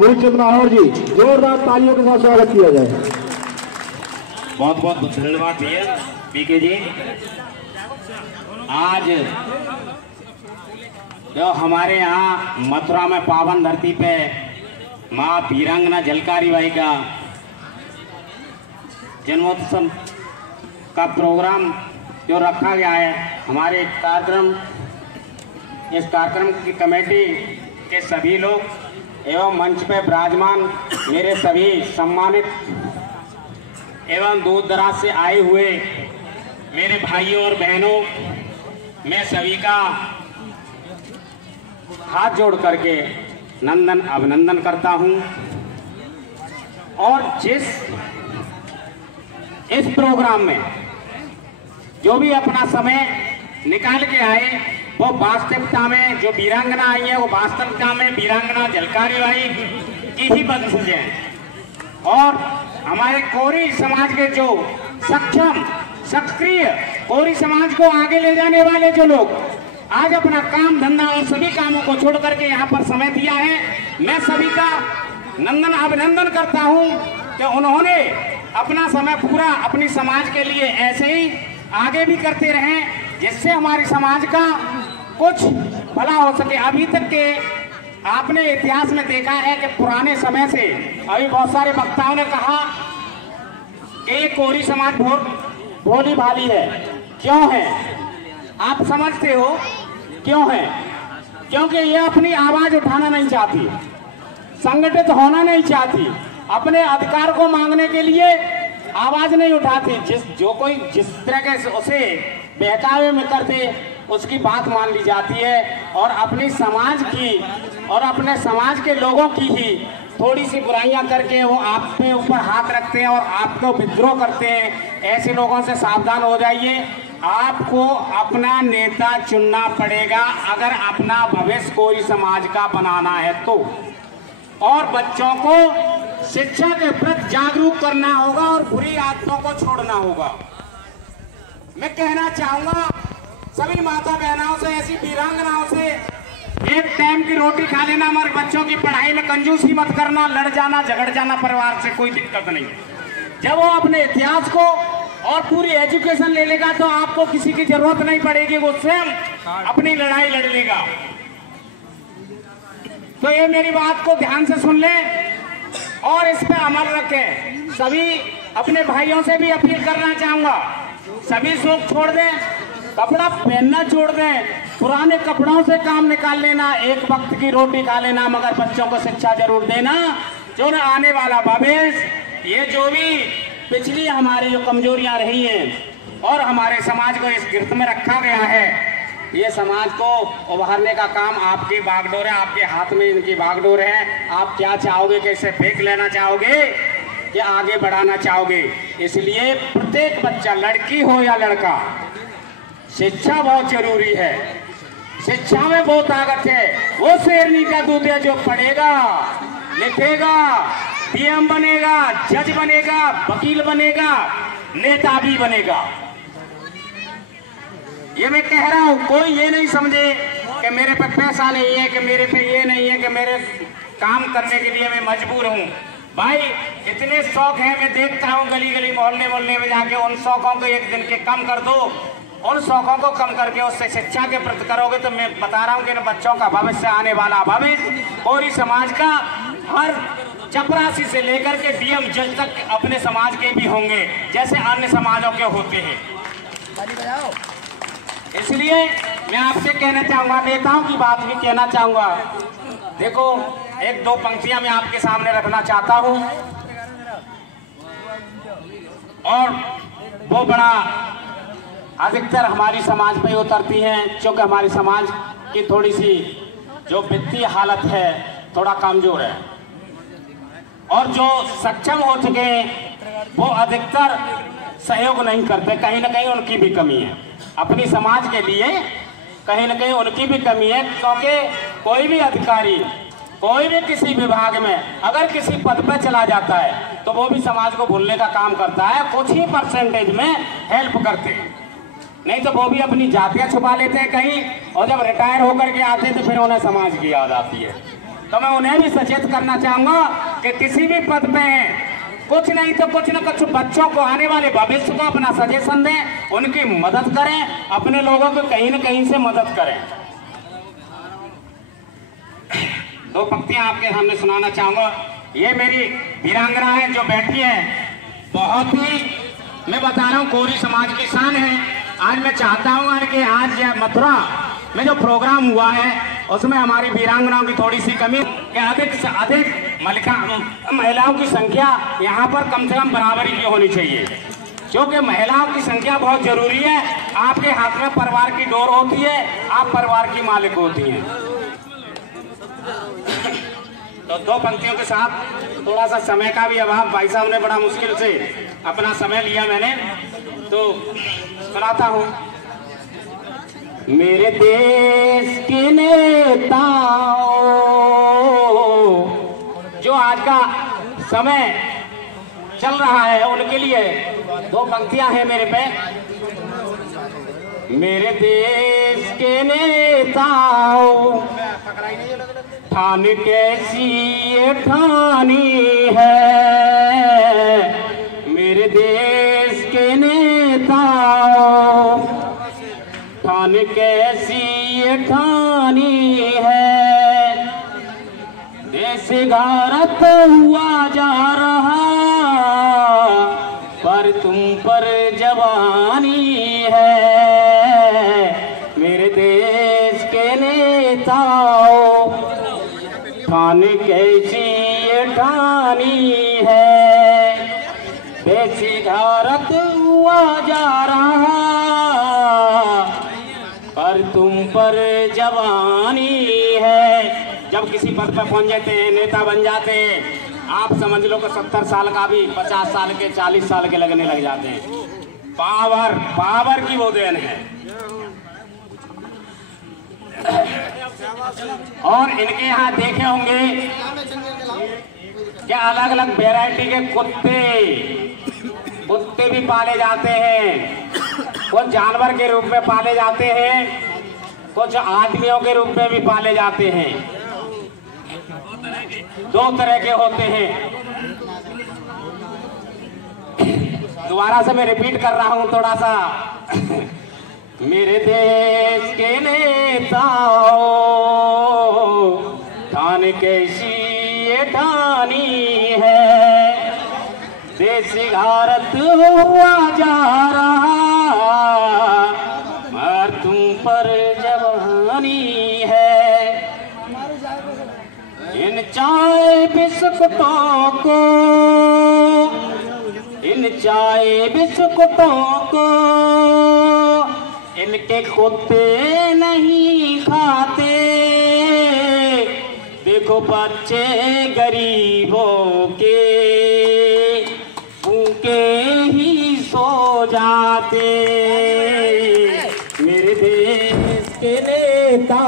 मूलचंद नाहर जी, जोरदार तालियों के साथ स्वागत किया जाए। बहुत बहुत धन्यवाद भैया पीके जी। आज जो हमारे यहाँ मथुरा में पावन धरती पे माँ वीरांगना झलकारी बाई का जन्मोत्सव का प्रोग्राम जो रखा गया है, हमारे इस कार्यक्रम की कमेटी के सभी लोग एवं मंच पे विराजमान मेरे सभी सम्मानित एवं दूर दराज से आए हुए मेरे भाइयों और बहनों, मैं सभी का हाथ जोड़ करके अभिनंदन करता हूं। और इस प्रोग्राम में जो भी अपना समय निकाल के आए, वो वास्तविकता में जो वीरांगना आई है, वो वास्तविकता में वीरांगना झलकारी बाई की ही वंशज हैं। और हमारे कोरी समाज के जो सक्षम सक्रिय कोरी समाज को आगे ले जाने वाले जो लोग आज अपना काम धंधा और सभी कामों को छोड़ करके यहाँ पर समय दिया है, मैं सभी का अभिनंदन करता हूँ कि उन्होंने अपना समय पूरा अपनी समाज के लिए ऐसे ही आगे भी करते रहें, जिससे हमारे समाज का कुछ भला हो सके। अभी तक के आपने इतिहास में देखा है कि पुराने समय से अभी बहुत सारे वक्ताओं ने कहा कि कोरी समाज बहुत भोली भाली है। क्यों है? आप समझते हो क्यों है? क्योंकि ये अपनी आवाज उठाना नहीं चाहती, संगठित होना नहीं चाहती, अपने अधिकार को मांगने के लिए आवाज नहीं उठाती। जो कोई जिस तरह के उसे बहकावे में करते उसकी बात मान ली जाती है, और अपनी समाज की और अपने समाज के लोगों की ही थोड़ी सी बुराइयां करके वो आप पे ऊपर हाथ रखते हैं और आपको विद्रोह करते हैं। ऐसे लोगों से सावधान हो जाइए। आपको अपना नेता चुनना पड़ेगा अगर अपना भविष्य कोई समाज का बनाना है तो, और बच्चों को शिक्षा के प्रति जागरूक करना होगा और बुरी आदतों को छोड़ना होगा। मैं कहना चाहूंगा सभी माता बहनों से, ऐसी वीरांगनाओं से, एक टाइम की रोटी खा लेना, हमारे बच्चों की पढ़ाई में कंजूसी मत करना, लड़ जाना झगड़ जाना परिवार से कोई दिक्कत नहीं। जब वो अपने इतिहास को और पूरी एजुकेशन ले लेगा तो आपको किसी की जरूरत नहीं पड़ेगी, वो स्वयं अपनी लड़ाई लड़ लेगा। तो ये मेरी बात को ध्यान से सुन ले और इस पे अमल रखें। सभी अपने भाइयों से भी अपील करना चाहूंगा, सभी शौक छोड़ दें, कपड़ा पहनना छोड़ दें, पुराने कपड़ों से काम निकाल लेना, एक वक्त की रोटी खा लेना, मगर बच्चों को शिक्षा जरूर देना। जो न आने वाला भविष्य, ये जो भी पिछली हमारी जो कमजोरियां रही हैं और हमारे समाज को इस गिरफ्त में रखा गया है, ये समाज को उभारने का काम आपकी बागडोर है, आपके हाथ में इनकी बागडोर है। आप क्या चाहोगे, कैसे फेंक लेना चाहोगे या आगे बढ़ाना चाहोगे? इसलिए प्रत्येक बच्चा, लड़की हो या लड़का, शिक्षा बहुत जरूरी है। शिक्षा में बहुत ताकत है। वो शेरनी का दूध है जो पढ़ेगा, लिखेगा, पीएम बनेगा, जज बनेगा, वकील बनेगा, नेता भी बनेगा। ये मैं कह रहा हूं, कोई ये नहीं समझे कि मेरे पे पैसा नहीं है, कि मेरे पे ये नहीं है, कि मेरे काम करने के लिए मैं मजबूर हूं। भाई इतने शौक हैं, मैं देखता हूं गली गली मोहल्ले मोहल्ले में जाके, उन शौकों को एक दिन के कम कर दो। उन शौकों को कम करके उससे शिक्षा के प्रति करोगे तो मैं बता रहा हूं कि बच्चों का भविष्य, आने वाला भविष्य पूरी समाज का, हर चपरासी से लेकर के डीएम जज तक अपने समाज के भी होंगे जैसे अन्य समाजों के होते हैं। इसलिए मैं आपसे कहना चाहूंगा, नेताओं की बात भी कहना चाहूंगा। देखो, एक दो पंक्तियां मैं आपके सामने रखना चाहता हूं, और वो बड़ा अधिकतर हमारी समाज पे उतरती हैं, क्योंकि हमारी समाज की थोड़ी सी जो वित्तीय हालत है थोड़ा कमजोर है, और जो सक्षम हो चुके हैं वो अधिकतर सहयोग नहीं करते। कहीं ना कहीं उनकी भी कमी है, अपनी समाज के लिए कहीं ना कहीं उनकी भी कमी है। क्योंकि कोई भी अधिकारी, कोई भी किसी विभाग में अगर किसी पद पर चला जाता है तो वो भी समाज को भूलने का काम करता है, कुछ ही परसेंटेज में हेल्प करते हैं, नहीं तो वो भी अपनी जातियां छुपा लेते हैं कहीं, और जब रिटायर होकर के आते हैं तो फिर उन्हें समाज की याद आती है। तो मैं उन्हें भी सचेत करना चाहूंगा कि किसी भी पद पे हैं, कुछ नहीं तो कुछ न कुछ बच्चों को, आने वाले भविष्य को अपना सजेशन दें, उनकी मदद करें, अपने लोगों को कहीं न कहीं से मदद करें। दो पंक्तियां आपके सामने सुनाना चाहूंगा। ये मेरी वीरांगना है जो बैठी है, बहुत ही मैं बता रहा हूँ कोरी समाज की शान है। आज मैं चाहता हूँ कि आज मथुरा में जो प्रोग्राम हुआ है उसमें हमारी वीरांगनाओं की थोड़ी सी कमी, कि अधिक से अधिक महिलाओं की संख्या यहाँ पर कम से कम बराबरी की होनी चाहिए, क्योंकि महिलाओं की संख्या बहुत जरूरी है। आपके हाथ में परिवार की डोर होती है, आप परिवार की मालिक होती हैं। तो दो पंक्तियों के साथ थोड़ा सा समय का भी अभाव, भाई साहब ने बड़ा मुश्किल से अपना समय लिया, मैंने तो सुनाता हूँ। मेरे देश के नेताओं, जो आज का समय चल रहा है उनके लिए दो पंक्तियां हैं मेरे पे। मेरे देश के नेताओं, ठान कैसी ये ठानी है, मेरे देश के नेताओं, ठान कैसी ये ठानी है, देश भारत हुआ जा रहा, पर तुम पर जवानी है, मेरे देश के नेताओं, ठान कैसी ये ठानी है, देश भारत हुआ जा रहा, पर तुम पर जवानी है। जब किसी पद पर पहुंच जाते हैं, नेता बन जाते हैं, आप समझ लो कि 70 साल का भी 50 साल के 40 साल के लगने लग जाते हैं। पावर की वो देन है। और इनके यहाँ देखे होंगे कि अलग अलग वैरायटी के कुत्ते भी पाले जाते हैं, कुछ जानवर के रूप में पाले जाते हैं, कुछ आदमियों के रूप में भी पाले जाते हैं। दो तरह के होते हैं। दोबारा से मैं रिपीट कर रहा हूं थोड़ा सा। मेरे देश के नेताओं, ठान कैसी ये ठानी है, देश भारत हुआ जा रहा, मगर तुम पर जवानी है। इन चाय बिस्कुटों को, इन चाय बिस्कुटों को इनके कुत्ते नहीं खाते, देखो बच्चे गरीबों के भूखे ही सो जाते। मेरे देश के नेता